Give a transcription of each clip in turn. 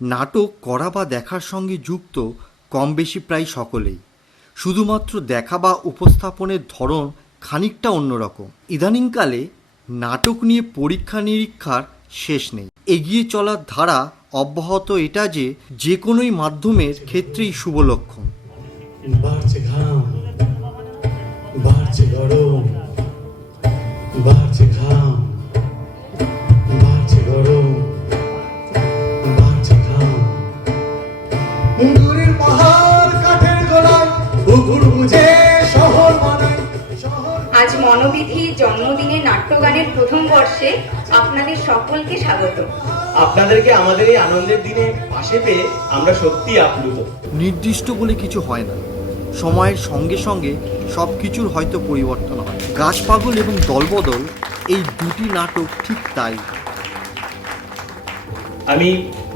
নাটক করা বা দেখার সঙ্গে যুক্ত কম বেশি প্রায় সকলেই, শুধুমাত্র দেখা বা উপস্থাপনের ধরন খানিকটা অন্যরকম। ইদানিংকালে নাটক নিয়ে পরীক্ষা নিরীক্ষার শেষ নেই। এগিয়ে চলার ধারা অব্যাহত, এটা যে কোনোই মাধ্যমের ক্ষেত্রেই শুভ লক্ষণ। বাড়ছে ঘাম, বাড়ছে গরম, বাড়ছে ঘাম, বাড়ছে গরম, বাড়ছে ঘাম। দূরের পাহাড় কাঠের গোলায় পুকুর বুঝে শহর বানায়। আজ মনোবিধি জন্মদিনে নাট্যগানের প্রথম বর্ষে আপনাদের সকলকে স্বাগত। আপনাদেরকে আমাদের এই আনন্দের দিনে পাশে পেয়ে আমরা সত্যি আপ্লুত। নির্দিষ্ট বলে কিছু হয় না, সময়ের সঙ্গে সঙ্গে সব কিছুর হয়তো পরিবর্তন হয়। গাছ পাগল এবং দলবদল এই দুটি নাটক ঠিক তাই। আমি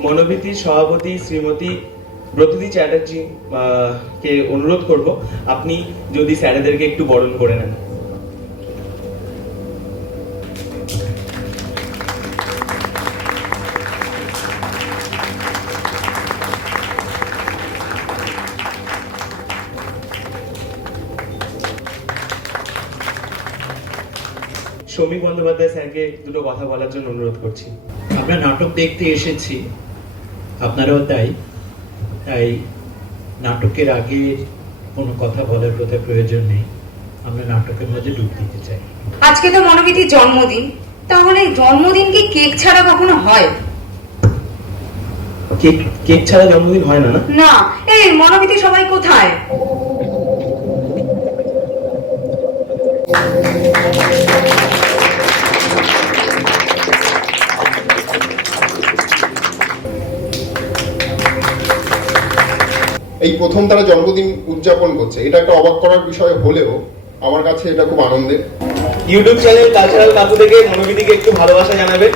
মনোবিধির সভাপতি শ্রীমতী ব্রততী চ্যাটার্জি কে অনুরোধ করব, আপনি যদি স্যারেদেরকে একটু বরণ করে নেন। শ্রমিক বন্দ্যোপাধ্যায় স্যারকে দুটো কথা বলার জন্য অনুরোধ করছি। আমরা নাটক দেখতে এসেছি, আপনারাও তাই। তাই নাটকের আগে কোনো কথা বলার কথা প্রয়োজন নেই, আমরা নাটকের মধ্যে ডুব দিতে চাই। আজকে তো মনোবিধির জন্মদিন, তাহলে জন্মদিন কি কেক ছাড়া কখনো হয়? কেক ছাড়া জন্মদিন হয় না? না, এই মনোবিধি সবাই কোথায়? এই প্রথম তারা জন্মদিন উদযাপন করছে, এটা একটা অবাক করার বিষয় হলেও আমার কাছে এটা খুব আনন্দের। ইউটিউব চ্যানেল কালচারাল কাকু থেকে মনোবিধিকে একটু ভালোবাসা জানাবে।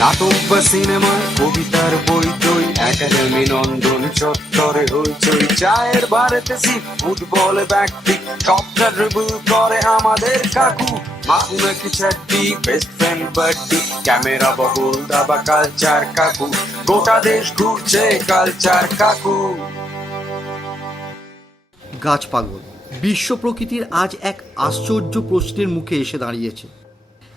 নাটক বা সিনেমা, কবিতার বই টই, একাডেমি নন্দন চত্বরে হইচই, চায়ের বারেতে সিট, ফুটবল ব্যাগটি, সবটা ড্রিবল করে আমাদের কাকু। মাকু নাকি চাড্ডি, বেস্ট ফ্রেন্ড বাড্ডি, ক্যামেরা বহুল দাবা কালচার কাকু, গোটা দেশ ঘুরছে কালচার কাকু। গাছ পাগল বিশ্ব প্রকৃতির আজ এক আশ্চর্য প্রশ্নের মুখে এসে দাঁড়িয়েছে।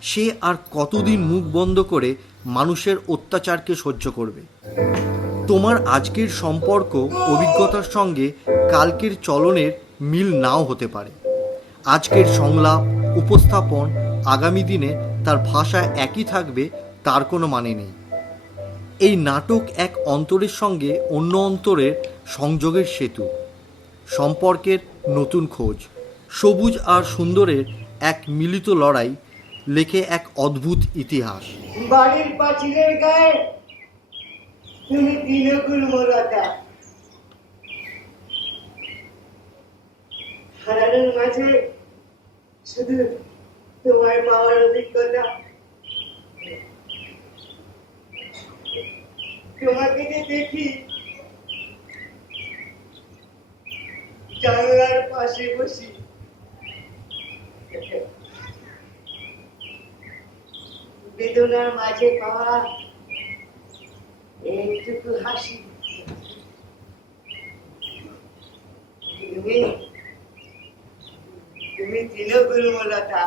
সে আর কতদিন মুখ বন্ধ করে মানুষের অত্যাচারকে সহ্য করবে? তোমার আজকের সম্পর্ক অভিজ্ঞতার সঙ্গে কালকের চলনের মিল নাও হতে পারে। আজকের সংলাপ উপস্থাপন আগামী দিনে তার ভাষা একই থাকবে, তার কোনো মানে নেই। এই নাটক এক অন্তরের সঙ্গে অন্য অন্তরের সংযোগের সেতু, সম্পর্কের নতুন খোঁজ, সবুজ আর সুন্দরের এক মিলিত লড়াই, লেখে এক অদ্ভুত ইতিহাস। বাড়ির পাঁচিলের গায়ে তুমি তৃণকুল মোলাটা, হারানোর মাঝে শুধু তোমায় পাওয়ার অভিজ্ঞতা। তোমাকে যে দেখি জানলার পাশে বসি, বেদনার মাঝে পাওয়া একটু হাসি। তুমি তৃণকুল মোলাটা।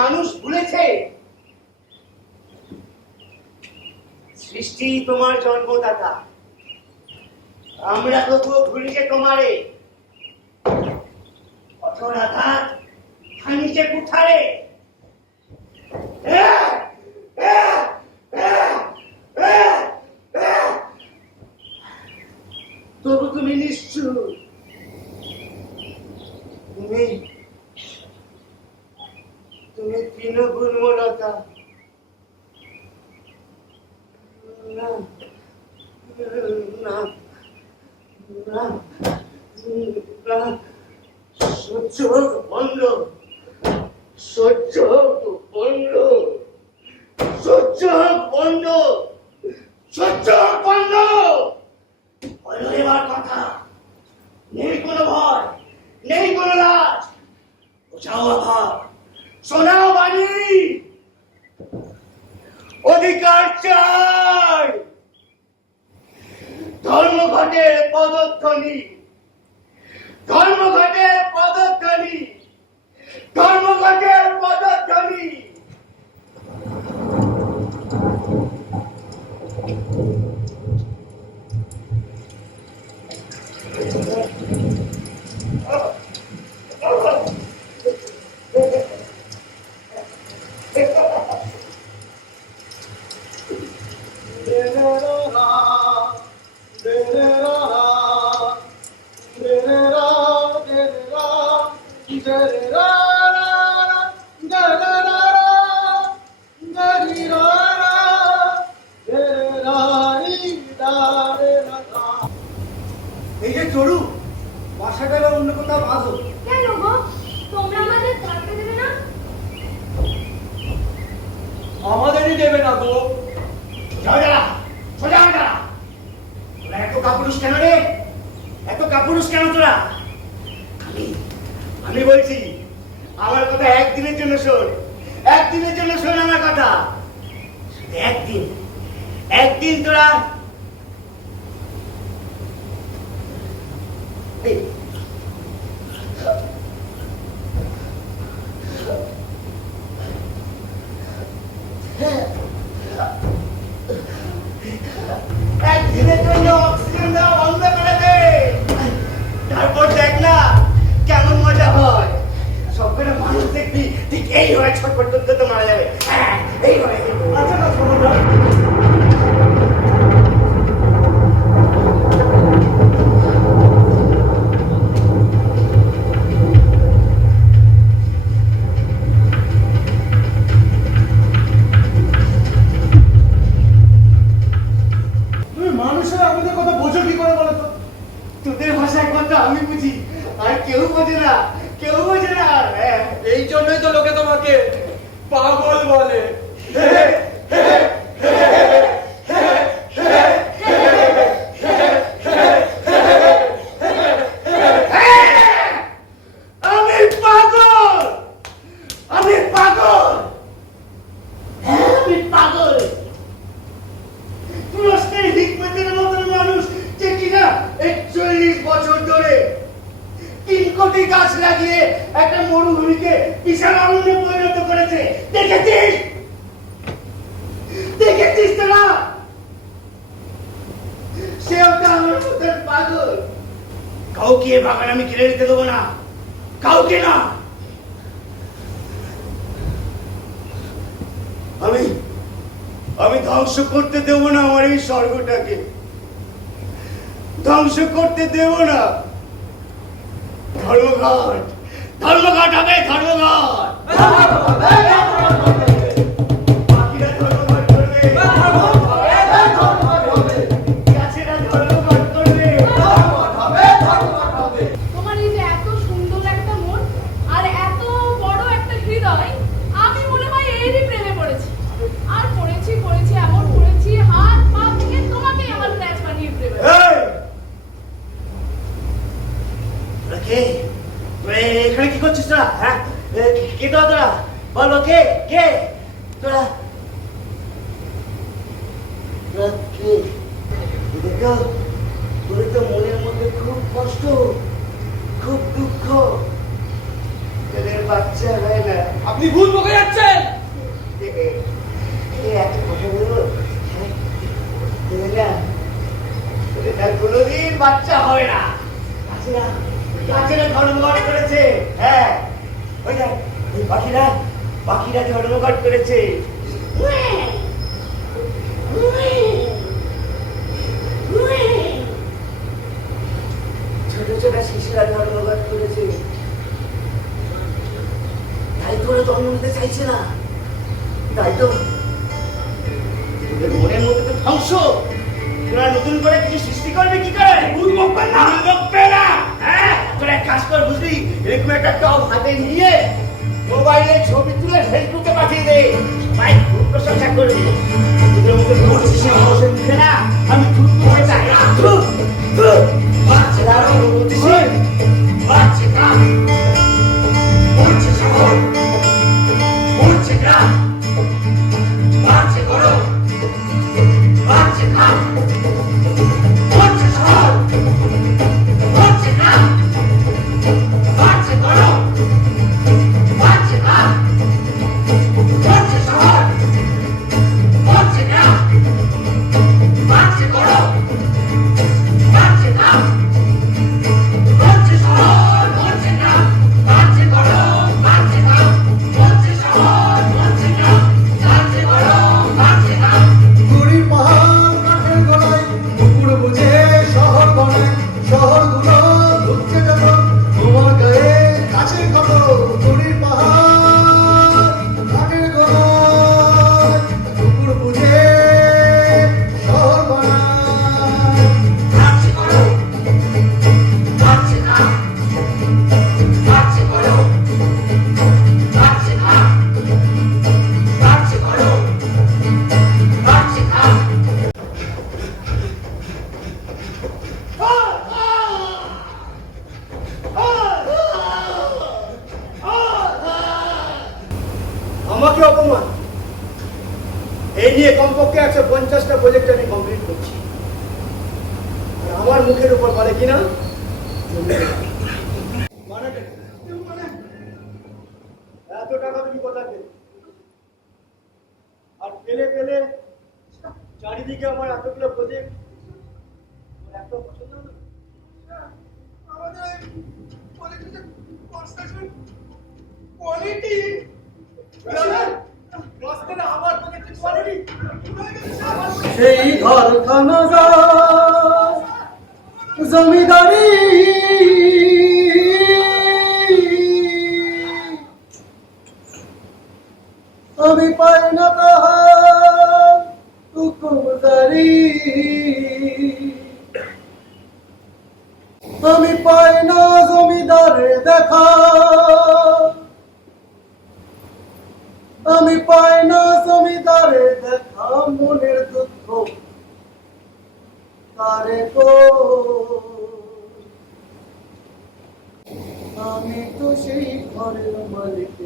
মানুষ ভুলেছে সৃষ্টি তোমার জন্মদাতা। আমরা তবুও ভুলিছে তোমারে, অথরাঘাত খানিছে কুঠারে। তবু তুমি নিশ্চুপ, তুমি তৃণকুল মোলাটা। না না না না, সহ্য বন্ধ, সহ্য বন্ধ, সহ্য বন্ধ, সহ্য বন্ধ। বলো এবার কথা, যাও আবার শোনাও বাণী, অধিকার চাই, ধর্মঘটের পদধ্বনি, ধর্মঘটের পদধ্বনি, ধর্মঘটের পদধ্বনি। এই যে চড়ু, বাসাটা অন্য কোথাও বাঁধো। কেন গো, তোমরা আমাদের থাকতে দেবে না? আমাদেরই দেবে না গো। যাও যারা, সোজা হয়ে দাঁড়া। তোরা এত কাপুরুষ কেন রে? এত কাপুরুষ কেন তোরা? আমি বলছি, আমার কথা একদিনের জন্য শোন, একদিনের জন্য শোন আমার কথা। শুধু একদিন, একদিন তোরা এই, একদিনের জন্য অক্সিজেন দেওয়া বন্ধ করে দে, তারপর দেখ না কেমন মজা হয়। সবকটা মানুষ দেখবি ঠিক এইভাবে ছটফট করতে তো মারা যাবে। হ্যাঁ, এইভাবে। আচ্ছা না, শোনো না। তুমি মানুষের আমাদের কথা বোঝো কি করে বলো তো? তোদের ভাষা একমাত্র আমি বুঝি, আর কেউ বোঝে না, কেউ বোঝে না। হ্যাঁ, এই জন্যই তো লোকে তোমাকে পাগল বলে। আমি পাগল, আমি পাগল, হ্যাঁ, আমি পাগল। তুরস্কের হিকমতের মতন মানুষ যে কিনা 41 বছর ধরে 3 কোটি গাছ লাগিয়ে একটা মরুভূমিকে বিশাল অরণ্যে পরিণত করেছে। দেখেছিস? দেখেছিস তোরা? সে ওটা আমার মতন পাগল। কাউকে এ বাগান আমি কিনে নিতে দেবো না, কাউকে না। আমি ধ্বংস করতে দেব না আমার এই স্বর্গটাকে, ধ্বংস করতে দেব না। ধর্মঘট, ধর্মঘট হবে, ধর্মঘট। পাখিরা ধর্মঘট করবে, গাছেরা ধর্মঘট করবে। তোমার এই যে এত সুন্দর একটা মন আর এত বড় একটা হৃদয়, আমি মনে হয় এরই প্রেমে পড়েছি। আর পড়েছি পড়েছি এমন পড়েছি, হাত পা থেকে তোমাকেই আমার ম্যাচ বানিয়ে প্রেমে। এই! তোরা কে? তোরা এখানে কি করছিস তোরা? হ্যাঁ, কে তোরা? বলো কে? কে তোরা? তোরা কে? দেখো, তোদের তো মনের মধ্যে খুব কষ্ট, খুব দুঃখ, তোদের বাচ্চা হয় না। আপনি ভুল বকে যাচ্ছেন। একটা কথা বলবো, তোদের না কোনোদিন বাচ্চা হবে না। গাছেরা ধর্মঘট করেছে। হ্যাঁ, ওই দেখ, ওই পাখিরা ধর্মঘট করেছে। ছোট ছোট শিশুরা ধর্মঘট করেছে। তাই তোরা জন্ম নিতে চাইছে না, তাই তো তোদের মনের মধ্যে তো ধ্বংস। তোরা নতুন করে কিছু সৃষ্টি করবে কি করে? ভুল বকবে না। হ্যাঁ, তোরা এক কাজ কর, বুঝলি, এরকম একটা টব হাতে নিয়ে মোবাইলে ছবি তুলে ফেসবুকে পাঠিয়ে দে, সবাই খুব প্রশংসা করবে। তোদের মধ্যে বলছিস না, অবশ্যই দিবে না। আমি খুব করে চাই বাচ্চারা বলছিস, বাচ্চা বলছিস দূরের পাহাড় কাঠের গোলায় পুকুর বুঝে শহর বানায় আমাকে অপমান, এই নিয়ে কমপক্ষে 150টা প্রজেক্ট আমি কমপ্লিট করছি। আর আমার মুখের উপর বলে কিনা এত টাকা তুমি কোথায় পেলে? আর পেলে পেলে চারিদিকে আমার এতগুলো প্রজেক্ট, একটা পছন্দ না। আমাদের পলিটিক্যাল কনস্ট্রাকশন কোয়ালিটি সেই ঘরখানা জমিদারি আমি পাই না তাহার হুকুমদারি, আমি পাই না জমিদারে দেখা, আমি পাই না জমিদারে দেখা, মনের দুঃখ তারে গো। আমি তো সেই ঘরের মালিক,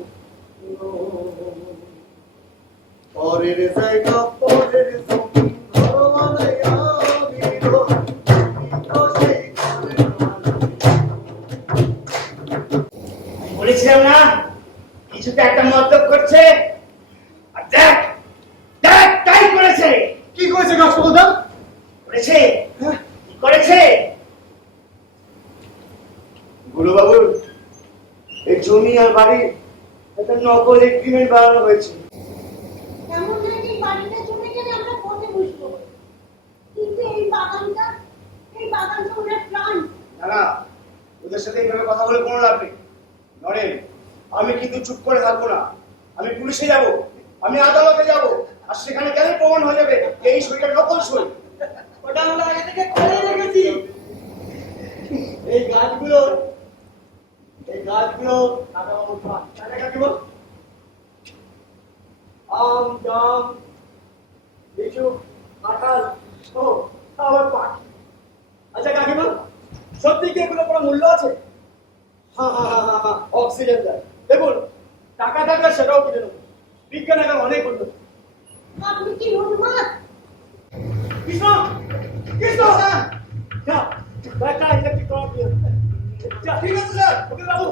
পরের জায়গা পরের জমি ঘর বানাইয়া আমি তো সেই ঘরের মালিক। বলেছিলাম না কিছুতে একটা মতলব করছে, আর দেখ দেখ তাই করেছে। কি করেছে গাছ প্রধান? করেছে কি করেছে? গুরুবাবুর এই জমি আর বাড়ির একটা নকল এগ্রিমেন্ট বানানো হয়েছে। এমন নয় যে বাড়িটা জমে গেলে আমরা পথে বসবো, কিন্তু এই বাগানটা ওদের প্রাণ। না না, ওদের সাথে এইভাবে কথা বলে কোনো লাভ নেই। নরেন, আমি কিন্তু চুপ করে থাকবো না। আমি পুলিশে যাব, আমি আদালতে যাব, আর সেখানে গেলে প্রমাণ হয়ে যাবে এই সইটা নকল সই। ওটা আমরা আগে থেকে করে রেখেছি। এই গাছগুলো কাকাবাবুর ফাঁদ। তাহলে কাকিমা, আম জাম লিচু কাঁঠাল ও আবার পাট। আচ্ছা কাকিমা, সত্যি কি এগুলো কোনো মূল্য আছে? হ্যাঁ, অক্সিজেন দেয়। দেখুন, টাকা থাকলে সেটাও কিনে নেবো। বিজ্ঞান এখন অনেক উন্নত। আপনি কি উন্মাদ? কৃষ্ণ কৃষ্ণ যা একটা ইলেকট্রিক করার দিয়ে যা। ঠিক আছে স্যার, ওকে বাবু।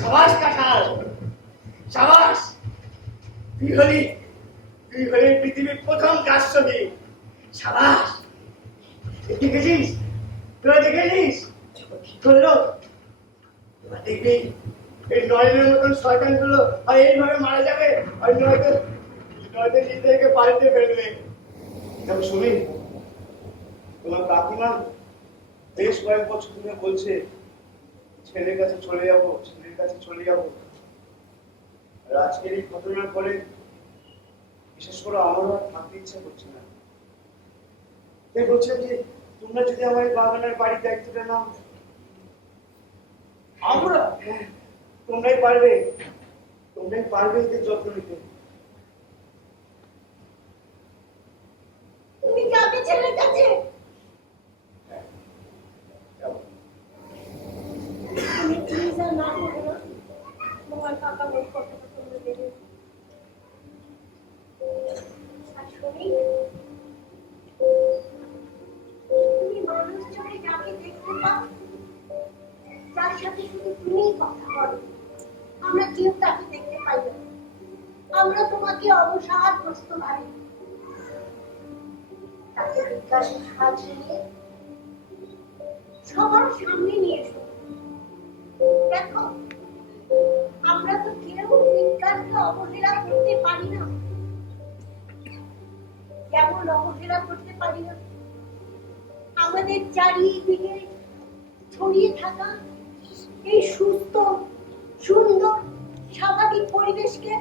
সাবাস কাঁঠাল, সাবাস। তুই হলি পৃথিবীর প্রথম গাছ ছবি। সাবাস। দেখেছিস, তোরা দেখেছিস কি করলো? এবার দেখবি এই নয়নের মতন শয়তান গুলো আর এইভাবে মারা যাবে, আর নয়তো নিজেদেরকে বাড়িতে ফেলবে। শুনি তোমার কাকিমা বেশ কয়েক বছর ধরে বলছে ছেলের কাছে চলে যাবো। আর আজকের এই ঘটনার পরে বিশেষ করে আমারও আর থাকতে ইচ্ছা করছে না। তাই বলছেন যে তোমরা যদি আমার এই বাগানের বাড়ির দায়িত্বটা নাও আমরা? তোমরাই পারবে, তোমরাই পারবে এদের যত্ন নিতে। তুমি যাবে ছেলের কাছে? তুমি প্লিজ আর না করো না, তোমার কাকা বই কথাটা তোমরা দেবে। আর শোনি, তুমি মানুষ চোখে যাকে দেখতে পাও, যার সাথে শুধু তুমিই কথা বলো, আমরা কেউ তাকে দেখতে পাই না। আমরা তোমাকে অবসাদগ্রস্ত ভাবি। তাকে বিজ্ঞানের সাহায্য নিয়ে সবার সামনে নিয়ে এসো। দেখো, আমরা তো কেউ বিজ্ঞানকে অবহেলা করতে পারি না, যেমন অবহেলা করতে পারি না আমাদের চারিদিকে ছড়িয়ে থাকা এই সুস্থ, সুন্দর, স্বাভাবিক পরিবেশকে।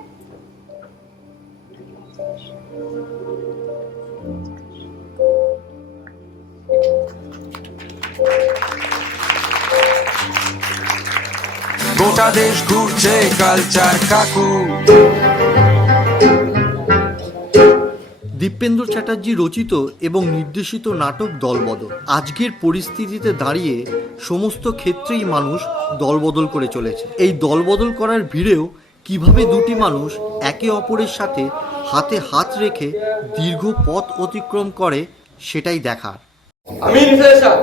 গোটা দেশ ঘুরছে কালচার কাকু। দীপেন্দ্র চ্যাটার্জি রচিত এবং নির্দেশিত নাটক দলবদল। আজকের পরিস্থিতিতে দাঁড়িয়ে সমস্ত ক্ষেত্রেই মানুষ দলবদল করে চলেছে। এই দলবদল করার ভিড়েও কিভাবে দুটি মানুষ একে অপরের সাথে হাতে হাত রেখে দীর্ঘ পথ অতিক্রম করে সেটাই দেখার। আমি ইনফ্লেশন,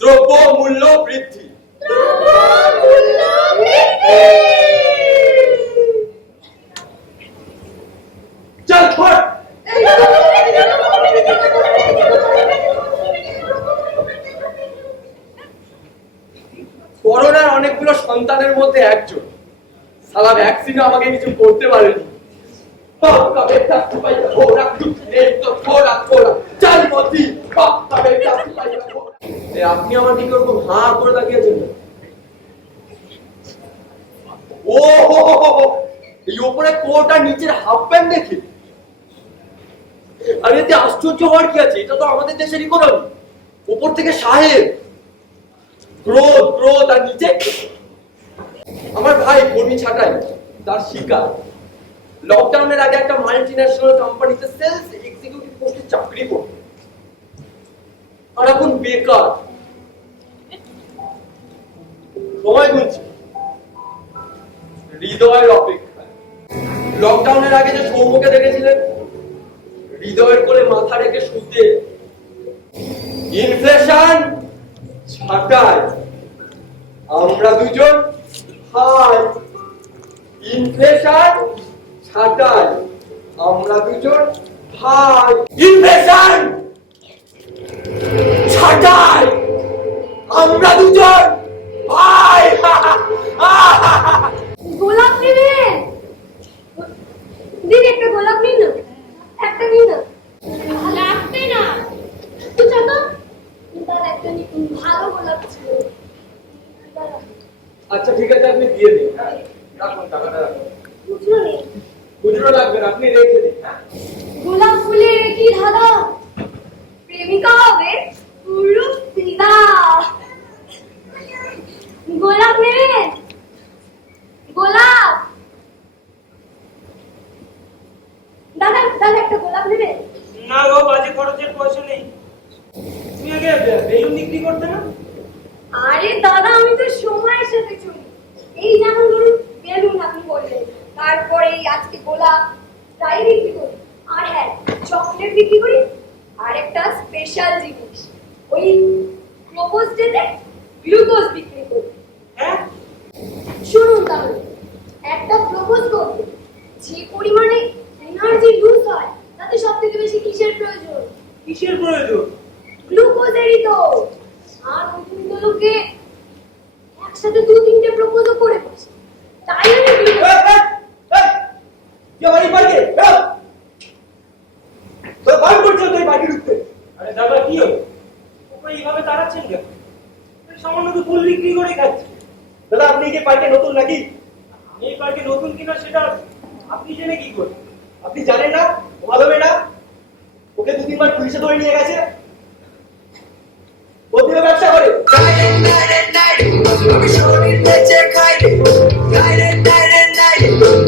দ্রব্য মূল্য বৃদ্ধি, চল ফট। করোনার অনেকগুলো সন্তানের মধ্যে একজন সালা ভ্যাকসিনও আমাকে কিছু করতে পারেনি। আপনি আমার দিকে ওরকম হা করে তাকিয়েছেন। ও এই উপরে কোট আর নিচের হাফ প্যান্ট দেখে আর এতে আশ্চর্য হওয়ার কি আছে? এটা তো আমাদের দেশের ইকোনমি। উপর থেকে সাহেব, গ্রোথ গ্রোথ, আর নিচে আমার ভাই কর্মী ছাঁটাই তার শিকার। লকডাউনের আগে একটা মাল্টিন্যাশনাল কোম্পানিতে সেলস এক্সিকিউটিভ পোস্টে চাকরি করত, আর এখন বেকার, সময় গুনছে হৃদয়ের অপেক্ষায়। লকডাউনের আগে যে সৌম্যকে দেখেছিলেন হৃদয়ের কোলে মাথা রেখে শুতে, ইনফ্লেশন ছাটায় আমরা দুজন হাই, ইনফ্লেশন ছাটায় আমরা দুজন ভাই, ইনফ্লেশন ছাটায় আমরা দুজন ভাই। গোলাপ নেবেন? দিদি একটা গোলাপ নিন না, একটা নিন না। লাগবে না তো চলো, তার একটা ভালো গোলাপ ছিল। আচ্ছা ঠিক আছে, আপনি দিয়ে দিন। রাখুন টাকাটা, রাখুন। খুচরো নেই? খুচরো লাগবে না, আপনি রেখে দিন। গোলাপ ফুলের কি ধাঁধা, প্রেমিকা হবে পুরো ফিদা। গোলাপ নেবেন? গোলাপ দাদা, দাদা একটা গোলাপ নেবেন? না গো, বাজে খরচের পয়সা নেই। তুমি আগে বেলুন বিক্রি করতে না? আরে দাদা, আমি তো সময়ের সাথে চলি। এই যেমন ধরুন বেলুন আপনি বললেন, তারপরে এই আজকে গোলাপ তাই বিক্রি করি। আর হ্যাঁ, চকলেট বিক্রি করি। আর একটা স্পেশাল জিনিস, ওই প্রপোজ ডেতে গ্লুকোজ বিক্রি করি। হ্যাঁ শুনুন তাহলে, একটা প্রপোজ করতে যে পরিমাণে এনার্জি লুজ হয়, তাতে সব থেকে বেশি কিসের প্রয়োজন? কিসের প্রয়োজন? গ্লুকোজেরই তো। আর ওই দুটোকে একসাথে 2-3টে প্রপোজও করে বসে, তাই আমি আরে দাদা কি হলো? ওপরে এইভাবে দাঁড়াচ্ছেন কেন? সামান্য তো ফুল বিক্রি করে খাচ্ছে। দাদা আপনি কি পার্কে নতুন নাকি? আমি এই পার্কে নতুন কিনা সেটা আপনি জেনে কি করবেন? আপনি জানেন না ভালো মেয়েটা, ওকে 2-3 বার পুলিশে ধরে নিয়ে গেছে। প্রতিদিন ব্যবসা করে। আমি শরীর বেঁচে খাই রে,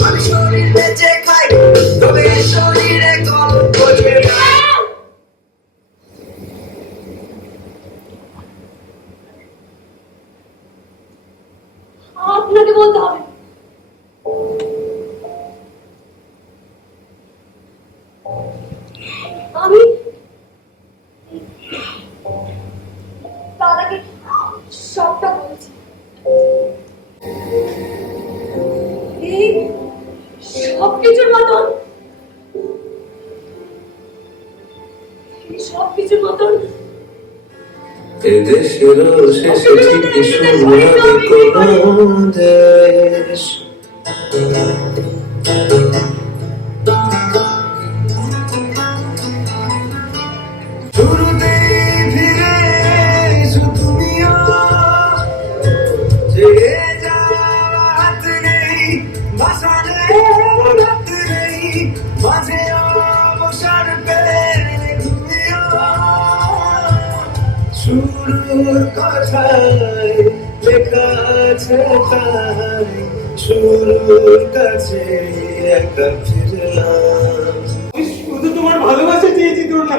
আমি শরীর বেঁচে খাই রে, তবে এই শরীরে কম বোঝে না। আপনাকে বলতে হবে। আমি দাদাকে সবটা বলছি। এই সবকিছুর মতন এদেশের শেষে ঠিক সোনালি কোনো দেশ শুরুতেই ফিরে এসো তুমিও ছেড়ে যাওয়া হাত নেই ভাষা নেই রাত নেই মাঝে অবসর পেলে তুমিও শুরুর কথায় লেখা আছে তাই শুরুর কাছে একা ফিরলাম। শুধু তোমার ভালোবাসা চেয়েছি তোর না,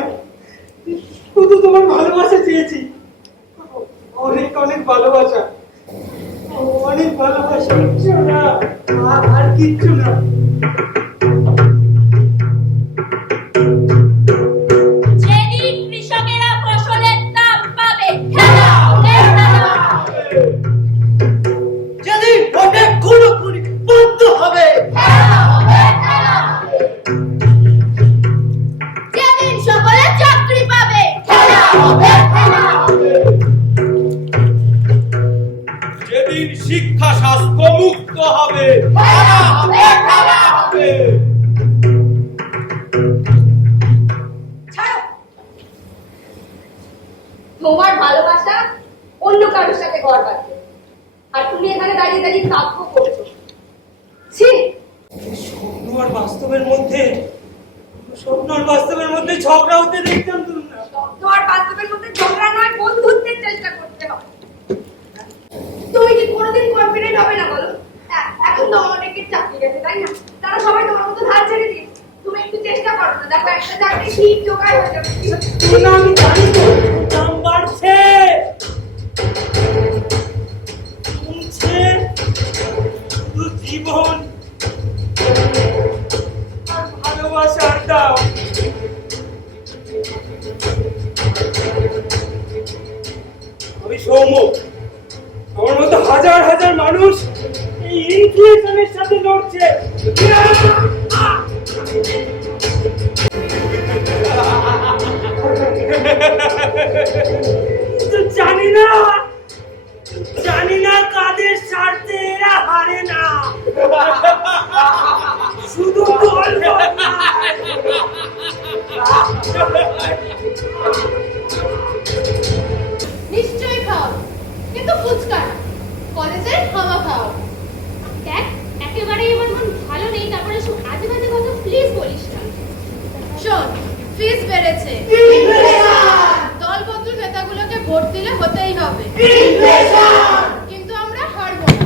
শুধু তোমার ভালোবাসা চেয়েছি, অনেক অনেক ভালোবাসা, অনেক ভালোবাসা, আর কিচ্ছু না। যেদিন কৃষকেরা ফসলের দাম পাবে, যেদিন অনেক খুনোখুনি বন্ধ হবে, যেদিন সকলে চাকরি পাবে, যেদিন শিক্ষা স্বাস্থ্য মুক্ত হবে, ছাড়ো। তোমার ভালোবাসা অন্য কারোর সাথে ঘর বাঁধবে, আর তুমি এখানে দাঁড়িয়ে দাঁড়িয়ে কাব্য করছো। ছি, স্বপ্ন আর বাস্তবের মধ্যে, স্বপ্ন আর বাস্তবের মধ্যে ঝগড়া হতে দেখতাম তুমি না। শব্দ আর বাস্তবের মধ্যে ঝগড়া নয়, বন্ধুত্বের চেষ্টা করতে হবে। তুমি কি কোনোদিন কনফিডেন্ট হবে না বলো? এখন তো অনেকের চাকরি গেছে, তাই না? তারা সবাই তোমার মতো ধার ছেড়ে দিয়ে, তুমি একটু চেষ্টা করো না, দেখো একটা চাকরি ঠিক জোগাড় হয়ে যাবে। না, আমি জানি তো দাম বাড়ছে, কমছে, শুধু জীবন আর ভালোবাসার দাম। আমি সৌম্য, আমার মতো হাজার হাজার মানুষ এই ইনফ্লেশনের সাথে লড়ছে। জানি না কাদের স্বার্থে এরা হারে না, শুধু দল বদলায়। নিশ্চয়ই খাও, কিন্তু ফুচকা না, কলেজের খাওয়া খাও। দেখ, একেবারেই আমার মন ভালো নেই, তারপরে সব আজে বাজে কথা প্লিজ বলিস না। শোন, ফিস বেড়েছে, দলবদ্ধ নেতাগুলোকে ভোট দিলে হতেই হবে, কিন্তু আমরা হারবো না।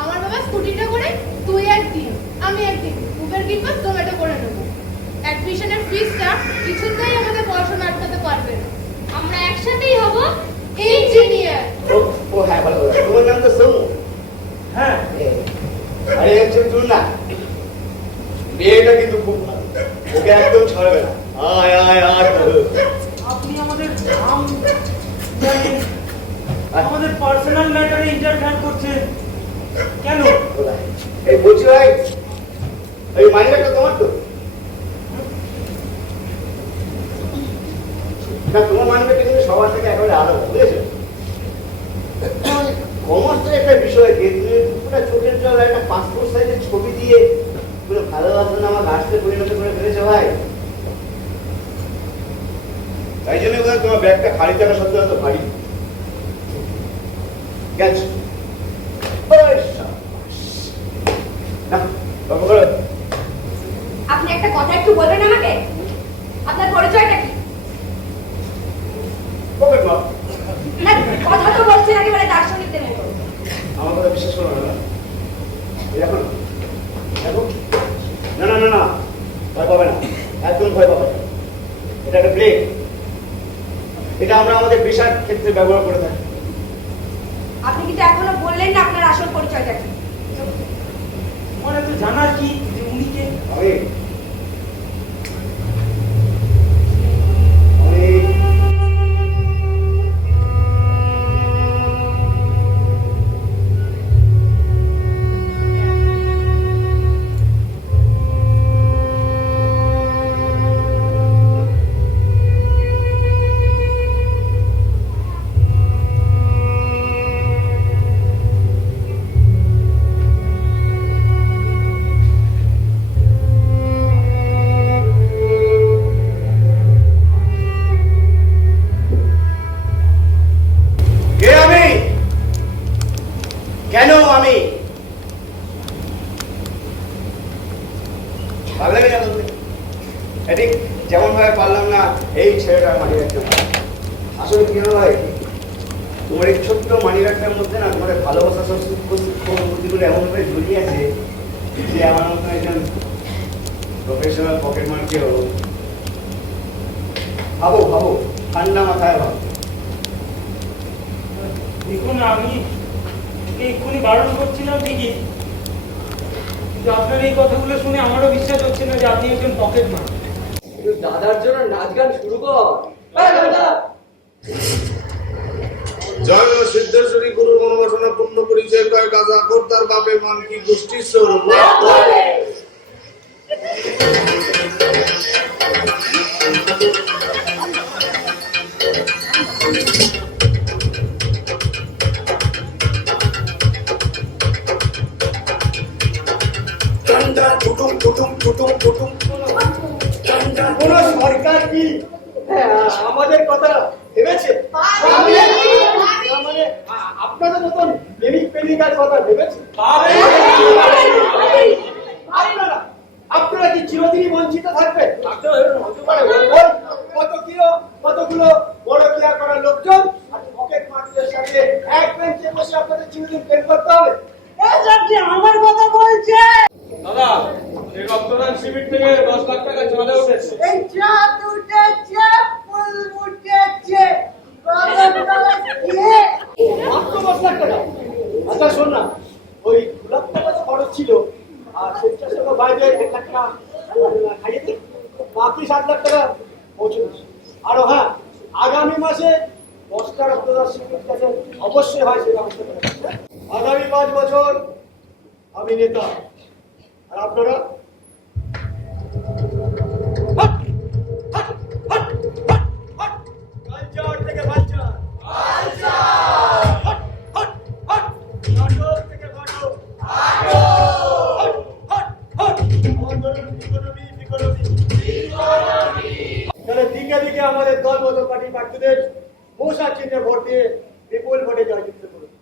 আমার বাবা স্কুটিটা করে তুই একদিন আমি একদিন উবের কিংবা জোম্যাটো করে নেবো। অ্যাডমিশনের ফিসটা কিছুতেই আমাদের পড়াশোনা আটকাতে পারবে না। আমরা একসাথেই হব ইঞ্জিনিয়ার। ও হ্যাঁ, ভালো কথা। তোমার নাম তো সোমু? হ্যাঁ, আরে একজন তুই না, মেয়েটা কিন্তু খুব ভালো, ওকে একদম ছাড়বে না। আয় আয় আয় বলো। আপনি আমাদের নাম জানেন, আমাদের পার্সোনাল ম্যাটারে ইন্টারফেয়ার করছেন কেন? এই বলছি ভাই, এই মানিব্যাগটা তোমার তো? না, তোমার মানিব্যাগটা কিন্তু সবার থেকে একেবারে আলাদা, বুঝেছো? কমার্স একটা বিষয়, যে তুমি পুরো চোখের জল একটা পাসপোর্ট সাইজের ছবি দিয়ে পুরো ভালোবাসা না আমার রাষ্ট্রে পরিণত করে ফেলেছো ভাই। তাই জন্য বোধহয় তোমার ব্যাগটা খালি থাকা সত্ত্বেও এত ভারী গেছে। আপনি একটা কথা একটু বলবেন আমাকে? আপনার পরিচয়টা কি? এটা একটা ব্লেড। এটা আমরা আমাদের পেশার ক্ষেত্রে ব্যবহার করে থাকি। আপনি কিন্তু এখনো বললেন না আপনার আসল পরিচয়টা কি? মানে তো জানার কি যে উনি কে? আমি কেন আমি পারলাম না বলতে, ঠিক যেমন ভাবে পারলাম না এই ছেলেটার মানি রাখতে। আসলে কি হয়, তোমার এই ছোট্ট মানি রাখার মধ্যে না তোমার ভালোবাসা সব সূক্ষ্মগুলো এমন ভাবে জড়িয়ে আছে যে আমার মতো একজন প্রফেশনাল পকেট মারকেও ভাবো ভাবো, ঠান্ডা মাথায় ভাবো। দেখুন আমি এক্ষুনি বারণ করছিলাম ঠিকই, কিন্তু আপনার এই কথাগুলো শুনে আমারও বিশ্বাস হচ্ছে না যে আপনি একজন পকেট মার। দাদার জন্য নাচ গান শুরু কর। জয় সিদ্ধেশ্বরী গুরু মনোবাসনা পূর্ণ পরিচয় কয় গাজা কর তার বাপে মান কি গোষ্ঠী স্বরূপ। কোন সরকার কি আমাদের কথা ভেবেছে? মানে আপনাদের মতন প্রেমিক প্রেমিকার কথা ভেবেছে? আপনারা কি চিরদিনই বঞ্চিত থাকবেন? কতগুলো বড় ক্রিয়া করার লোকজন আর পকেট মারদের সাথে এক বেঞ্চে বসে আপনাদের চিরদিন প্রেম করতে হবে? আমার কথা বলছে দাদা, এই রক্তদান শিবির থেকে 10 লাখ টাকা চলে উঠেছে। এই চাঁদ উঠেছে, ফুল উঠেছে, মাত্র 10 লাখ টাকা? আচ্ছা শোন না, ওই 2 লাখ টাকা খরচ ছিল আর স্বেচ্ছাসেবক বাইরে 1 লাখ টাকা খাইয়ে দিই, বাকি 7 লাখ টাকা পৌঁছে দিচ্ছি। আরো হ্যাঁ, আগামী মাসে 10টা রক্তদান শিবির কাছে অবশ্যই হয়, সে ব্যবস্থা করে। আগামী 5 বছর আমি নেতা আর আপনারা কালচার থেকে বালচার, নাটক থেকে নাটক, তাহলে দিকে দিকে আমাদের দল মতো পার্টি প্রার্থীদের মশা চিহ্নে ভোট দিয়ে বিপুল ভোটে জয়যুক্ত করুন।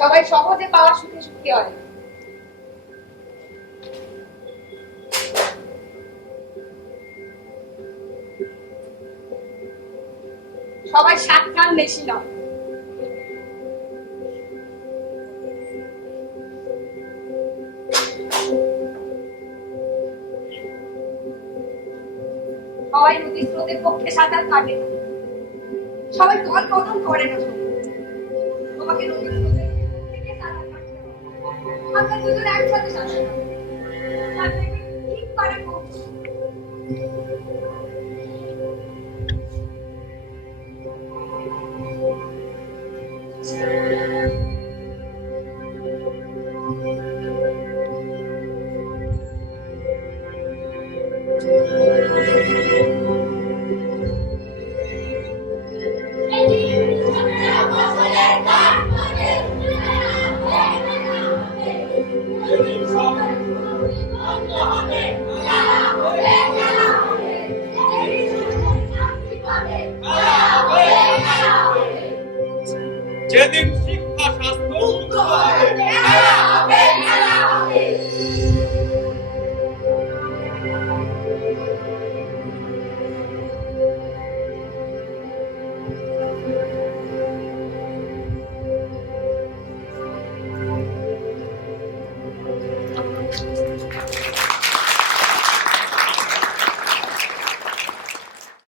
সবাই সহজে পাওয়ার সুখে সুখী হয়। সবাই 7 কান বেশি নয়। সবাই নদীর স্রোতের পক্ষে সাঁতার কাটে না, সবাই দল গঠন করে না। তোমাকে নদীর স্রোতের থেকে সাঁতার কাটতে হবে। আপনার দুজন একসাথে সাঁতার কাটবে, ঠিক পারে পৌঁছে। যেদিন শিক্ষা শাস্ত্র